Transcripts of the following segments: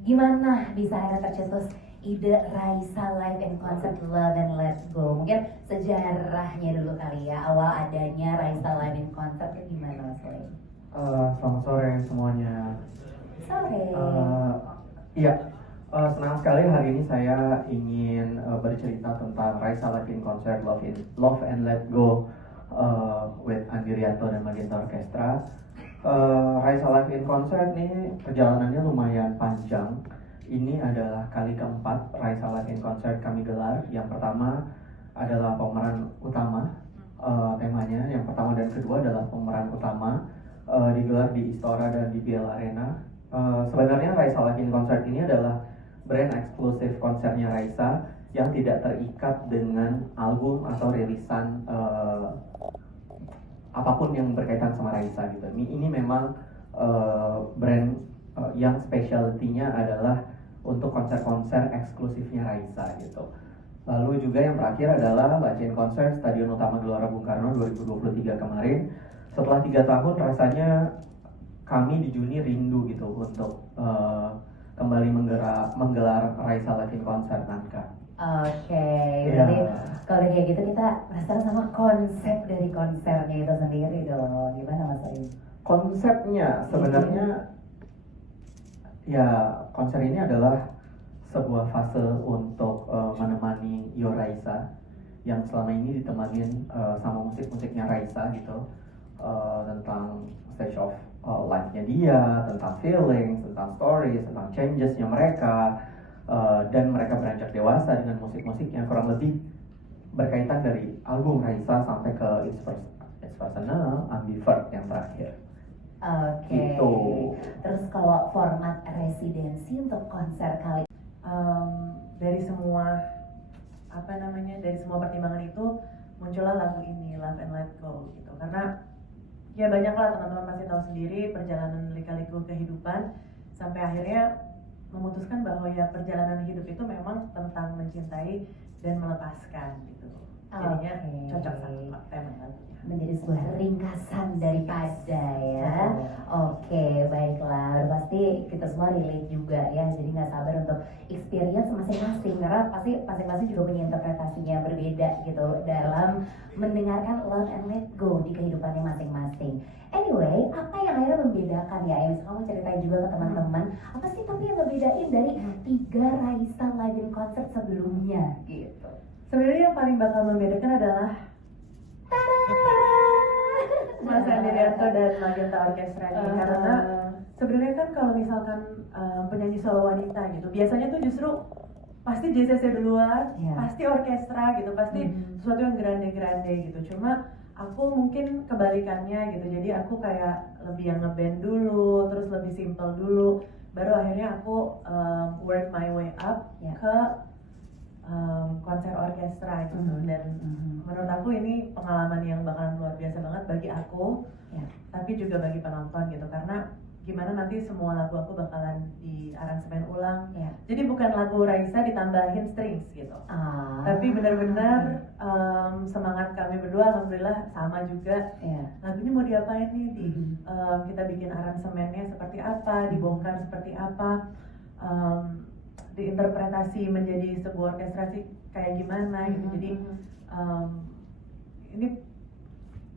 gimana bisa akhirnya tercetus ide Raisa Live in Concert Love and Let Go? Mungkin sejarahnya dulu kali ya, awal adanya Raisa Live in Concert itu gimana Mas Boy? Selamat sore semuanya. Sore. Iya, senang sekali hari ini saya ingin bercerita tentang Raisa Live in Concert Love and Let Go with Andi Rianto dan Magenta Orchestra. Raisa Live in Concert ini perjalanannya lumayan panjang. Ini adalah kali keempat Raisa Live in Concert kami gelar. Yang pertama adalah pemeran utama, temanya. Yang pertama dan kedua adalah pemeran utama, digelar di Istora dan di Biel Arena. Sebenarnya Raisa Live in Concert ini adalah brand eksklusif konsernya Raisa yang tidak terikat dengan album atau rilisan apapun yang berkaitan sama Raisa gitu. Ini memang brand yang specialty-nya adalah untuk konser-konser eksklusifnya Raisa gitu. Lalu juga yang terakhir adalah Lacian Konser Stadion Utama Gelora Bung Karno 2023 kemarin. Setelah 3 tahun rasanya kami di Juni rindu gitu untuk kembali menggelar Raisa Live in Concert Nanka. Oke, berarti kalau kayak gitu kita penasaran sama konsep dari konsernya itu sendiri dong. Gimana Mas Ayu? Konsepnya sebenarnya ya konser ini adalah sebuah fase untuk menemani Your Raisa yang selama ini ditemanin sama musik-musiknya Raisa gitu, tentang stage of life-nya dia, tentang feelings, tentang stories, tentang changes-nya mereka, dan mereka beranjak dewasa dengan musik-musiknya kurang lebih berkaitan dari album Raisa sampai ke It's Personal, Ambivert yang terakhir. Oke. Gitu. Terus kalau format residensi untuk konser kali dari semua dari semua pertimbangan itu muncullah lagu ini Love and Let Go gitu, karena ya banyaklah teman-teman pasti tahu sendiri perjalanan lika-liku kehidupan sampai akhirnya memutuskan bahwa ya perjalanan hidup itu memang tentang mencintai dan melepaskan gitu. Jadinya cocok sama tema lagunya. Menjadi sebuah ringkasan daripada ya. Oke, baiklah. Pasti kita semua relate juga ya. Jadi nggak sabar untuk experience masing-masing, karena pasti masing-masing juga punya interpretasinya berbeda gitu dalam mendengarkan Love and Let Go di kehidupannya masing-masing. Anyway, apa yang akhirnya membedakan ya? Yang kamu ceritain juga ke teman-teman. Apa sih tapi yang ngebedain dari 3 Raisa Live in Concert sebelumnya gitu? Sebenarnya yang paling bakal membedakan adalah Mas Andi Rianto dan Magenta Orchestra ini, karena sebenarnya kan kalau misalkan penyanyi solo wanita gitu, biasanya tuh justru pasti JCC duluan, pasti orkestra gitu, pasti sesuatu yang grande-grande gitu. Cuma aku mungkin kebalikannya gitu, jadi aku kayak lebih yang ngeband dulu, terus lebih simple dulu, baru akhirnya aku work my way up ke konser orkestra gitu. Dan menurut aku ini pengalaman yang bakalan luar biasa banget bagi aku, tapi juga bagi penonton gitu, karena gimana nanti semua lagu aku bakalan di aransemen ulang, jadi bukan lagu Raisa ditambahin strings gitu, tapi benar-benar semangat kami berdua alhamdulillah sama juga, lagunya mau diapain nih, kita bikin aransemennya seperti apa, dibongkar seperti apa, diinterpretasi menjadi sebuah orkestrasi kayak gimana gitu. Jadi ini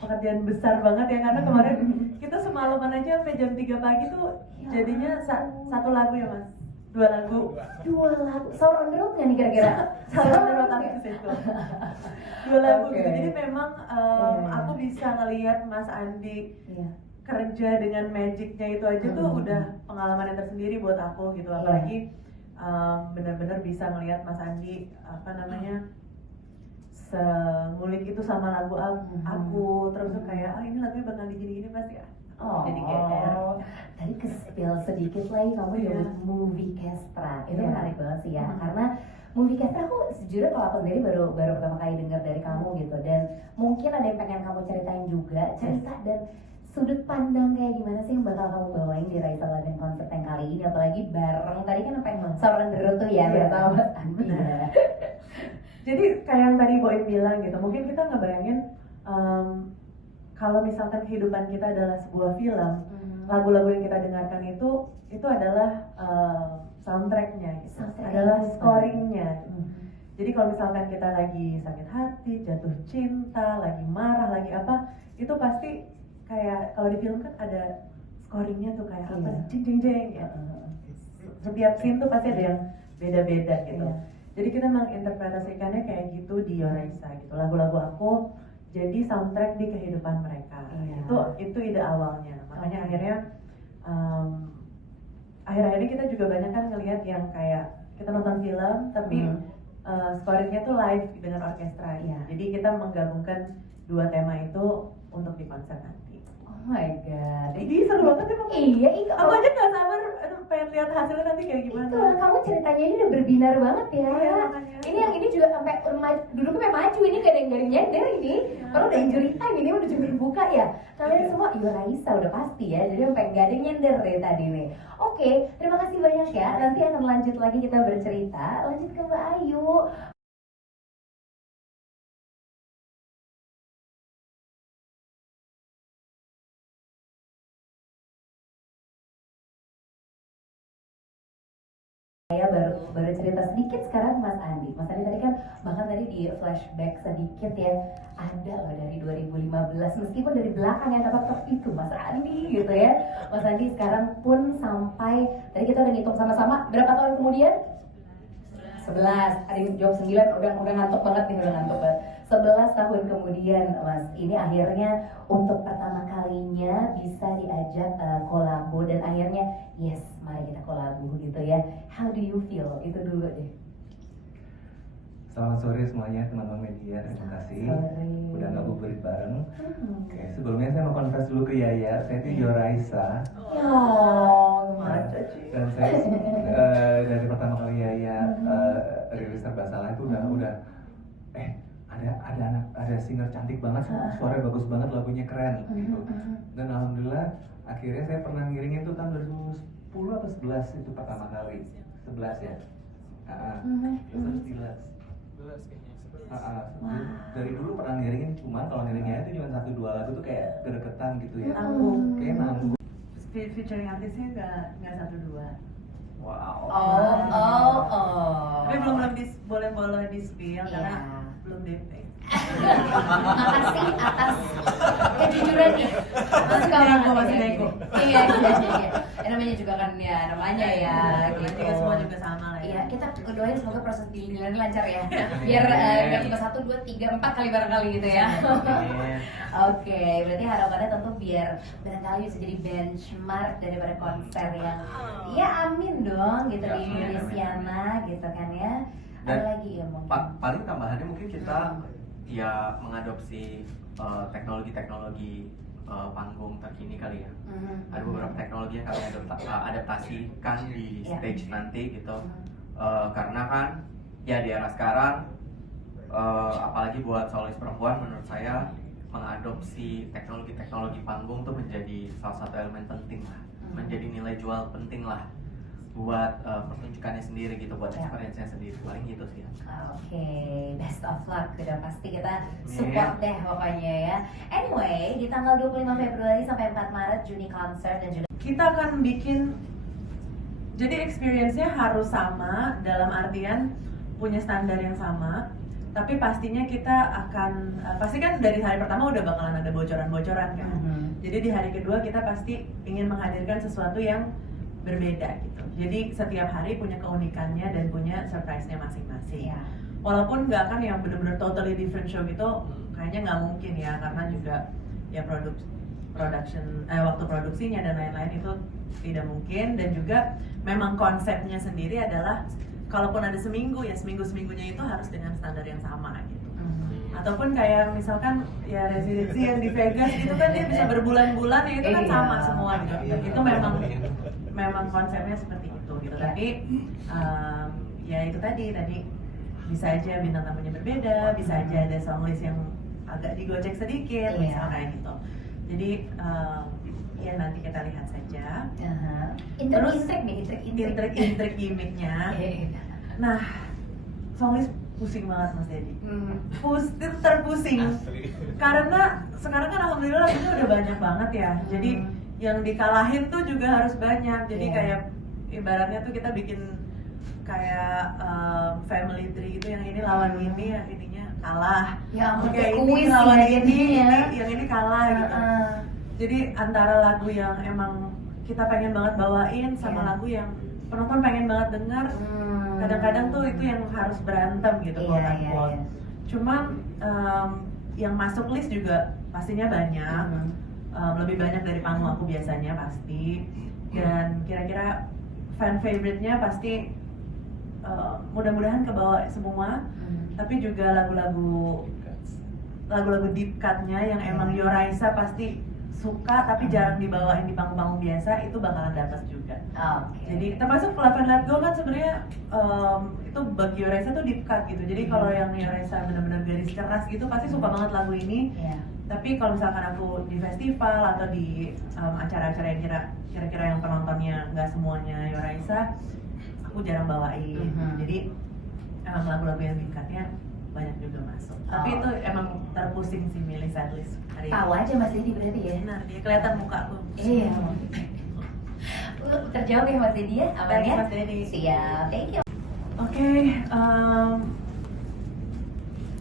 pekerjaan besar banget ya, karena kemarin kita semalaman aja sampai jam 3 pagi tuh jadinya satu lagu ya Mas, 2 lagu. Sound on the road nggak nih kira-kira? Sound on the road aku ke situ. 2 lagu gitu. Jadi memang aku bisa ngelihat Mas Andi kerja dengan magicnya itu aja tuh udah pengalaman yang tersendiri buat aku gitu. Apalagi benar-benar bisa ngelihat Mas Andi semulik itu sama lagu aku, terus tuh kayak ini lagunya bakal digini-gini pasti ya. Jadi GR. Tadi ke-spill sedikit lagi kamu nyebut Movie Kestra. Itu menarik banget sih ya, karena Movie Kestra aku sejujurnya kalau aku sendiri baru pertama kali dengar dari kamu gitu, dan mungkin ada yang pengen kamu ceritain juga, cerita dan sudut pandang kayak gimana sih yang bakal kamu bawain di Raisa Live in Concert yang kali ini, apalagi bareng tadi kan apa yang Sound on the Road tuh ya bersama Mas Andi. Jadi kayak yang tadi Boin bilang gitu, mungkin kita ngebayangin kalau misalkan kehidupan kita adalah sebuah film, lagu-lagu yang kita dengarkan itu adalah soundtracknya gitu. Adalah scoringnya. Jadi kalau misalkan kita lagi sakit hati, jatuh cinta, lagi marah, lagi apa, itu pasti kayak kalau di film kan ada scoringnya tuh kayak apa, jeng jeng jeng ya. Setiap scene tuh pasti ada yang beda-beda gitu. Jadi kita menginterpretasikannya kayak gitu di Yoraisa gitu. Lagu-lagu aku jadi soundtrack di kehidupan mereka. Itu ide awalnya. Makanya akhirnya akhir-akhir ini kita juga banyak kan ngelihat yang kayak kita nonton film tapi scoringnya tuh live dengan orkestra. Jadi kita menggabungkan dua tema itu untuk di konser nanti. Oh my god. Jadi seru banget ya pokoknya. Iya, aku aja nggak sabar pengen lihat hasilnya nanti kayak gimana. Itu kamu ceritanya ini udah berbinar banget ya. Iya, ini yang ini juga sampai duduknya sampai maju, ini gak ada yang nyender ini. Kalau udah injury time ini udah juga berbuka ya. Kalian semua Yoraisa udah pasti ya. Jadi sampai gak ada yang nyender dari tadi nih. Oke, terima kasih banyak ya. Nanti akan lanjut lagi kita bercerita. Lanjut ke Mbak Ayu. Saya baru cerita sedikit sekarang Mas Andi. Mas Andi tadi kan bahkan tadi di flashback sedikit ya, ada loh dari 2015 meskipun dari belakang yang dapat itu Mas Andi gitu ya. Mas Andi sekarang pun sampai tadi kita udah ngitung sama-sama berapa tahun kemudian? 11. Ada yang jawab 9, udah ngantuk banget nih, udah ngantuk banget. 11 tahun kemudian Mas, ini akhirnya untuk pertama kalinya bisa diajak kolabo dan akhirnya yes, mari kita kolabo gitu ya. How do you feel? Itu dulu deh. Selamat sore semuanya teman-teman media, terima kasih udah ngabuburit bareng. Oke, sebelumnya saya mau confess dulu ke Yaya, saya itu Yoraisa. Dan saya dari pertama kali Yaya rilis Serba Salah itu udah ada singer cantik banget, suaranya bagus banget, lagunya keren gitu. Dan alhamdulillah akhirnya saya pernah ngiringin tuh tahun 2010 atau 11 itu pertama kali. 11 ya. Dari dulu pernah ngiringin, cuman kalau ngiringnya itu cuma 1-2 lagu tuh kayak gregetan gitu ya. Kayak nanggung. Featuring artisnya nggak 1-2. Wow. Tapi belum boleh di spill karena belum DP. Makasih atas kejujuran nih. Masih nego. Iya. Namanya juga kan ya namanya ya gitu. Kita semua juga sama lah ya. Iya, kita doain semoga proses penjualan lancar ya. Biar nggak cuma 1, 2, 3, 4 kali barangkali gitu ya. Oke, berarti harapannya tentu biar barangkali bisa jadi benchmark daripada konser yang ya amin dong gitu di Indonesia gitu kan ya. Ada lagi ya mungkin. Paling tambahannya mungkin kita ya mengadopsi teknologi-teknologi panggung terkini kali ya. Ada beberapa teknologi yang kami adaptasikan di stage nanti gitu. Karena kan ya di era sekarang apalagi buat solois perempuan menurut saya mengadopsi teknologi-teknologi panggung tuh menjadi salah satu elemen penting lah, menjadi nilai jual penting lah buat pertunjukannya sendiri gitu, buat experience-nya sendiri. Paling gitu sih. Oke, best of luck. Udah pasti kita support deh pokoknya ya. Anyway, di tanggal 25 Februari sampai 4 Maret Juni konser dan juga kita akan bikin, jadi experience-nya harus sama dalam artian punya standar yang sama. Tapi pastinya kita akan, pasti kan dari hari pertama udah bakalan ada bocoran-bocoran kan. Jadi di hari kedua kita pasti ingin menghadirkan sesuatu yang berbeda gitu. Jadi setiap hari punya keunikannya dan punya surprise-nya masing-masing. Walaupun nggak akan yang bener-bener totally different show gitu, kayaknya nggak mungkin ya, karena juga ya waktu produksinya dan lain-lain itu tidak mungkin. Dan juga memang konsepnya sendiri adalah kalaupun ada seminggu ya seminggu-seminggunya itu harus dengan standar yang sama gitu. Ataupun kayak misalkan ya residensi yang di Vegas itu kan dia bisa berbulan-bulan ya itu kan sama semua gitu. Itu memang konsepnya seperti itu gitu. Tapi ya itu tadi bisa aja bintang tamunya berbeda, bisa aja ada song list yang agak digocek sedikit misalnya gitu. Jadi ya nanti kita lihat saja. Terus intrik gimmicknya. Nah, songlist pusing banget Mas Dedi. Terpusing. Karena sekarang kan alhamdulillah lagunya udah banyak banget ya. Jadi yang dikalahin tuh juga harus banyak. Jadi Iya. kayak ibaratnya tuh kita bikin kayak family tree gitu, yang ini lawan ini, yang ininya kalah. Ya ampun, Oke, kayak ini kuis lawan ya ini, jadinya. yang ini kalah gitu. Jadi antara lagu yang emang kita pengen banget bawain sama Iya. lagu yang penonton pengen banget dengar, kadang-kadang tuh itu yang harus berantem gitu, Iya, quote iya, unquote. iya. Cuman yang masuk list juga pastinya banyak. Lebih banyak dari panggung aku biasanya pasti, dan kira-kira fan favorite-nya pasti mudah-mudahan kebawa semua, tapi juga lagu-lagu deep cut-nya yang emang Yoraisa pasti suka tapi jarang dibawain di panggung-panggung biasa, itu bakalan dapat juga. Oke. Jadi termasuk Love and Let Go kan sebenarnya itu bagi Yoraisa tuh deep cut gitu. Jadi kalau yang Yoraisa benar-benar garis keras gitu pasti suka banget lagu ini. Iya. Tapi kalau misalkan aku di festival atau di acara-acara yang kira-kira yang penontonnya nggak semuanya Yoraisa, aku jarang bawain. Jadi emang lagu-lagu yang deep cut-nya banyak juga masuk. Tapi itu emang terpusing sih milih setlist hari ini. Tahu aja Mas Dedi berarti ya. Benar, dia kelihatan muka lu. Iya. Terjawab ya Mas Dedi ya, aman Thanks, ya? Mas Dedi. Siap, thank you. Oke,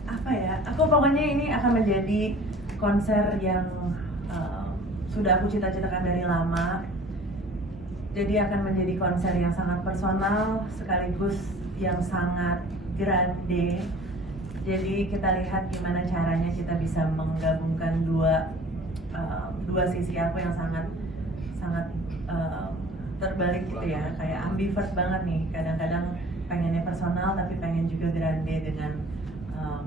apa ya? Aku pokoknya ini akan menjadi konser yang sudah aku cita-citakan dari lama. Jadi akan menjadi konser yang sangat personal sekaligus yang sangat grande. Jadi kita lihat gimana caranya kita bisa menggabungkan dua sisi aku yang sangat terbalik gitu ya, kayak ambivert banget nih. Kadang-kadang pengennya personal tapi pengen juga grande dengan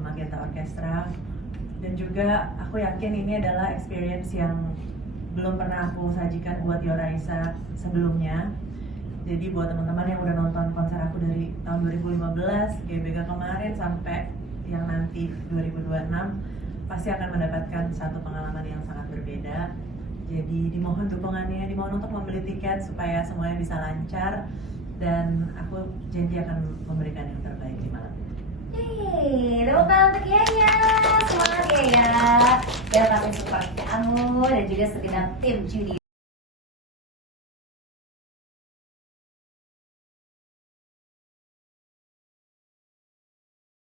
Magenta Orchestra. Dan juga aku yakin ini adalah experience yang belum pernah aku sajikan buat Yoraisa sebelumnya. Jadi buat teman-teman yang udah nonton konser aku dari tahun 2015, GBK kemarin sampai yang nanti 2026, pasti akan mendapatkan satu pengalaman yang sangat berbeda. Jadi dimohon dukungannya, dimohon untuk membeli tiket supaya semuanya bisa lancar, dan aku janji akan memberikan yang terbaik di malam ini. Yeay, tepuk tangan untuk Yaya. Semangat Yaya. Biar kami support kamu dan juga segenap tim judi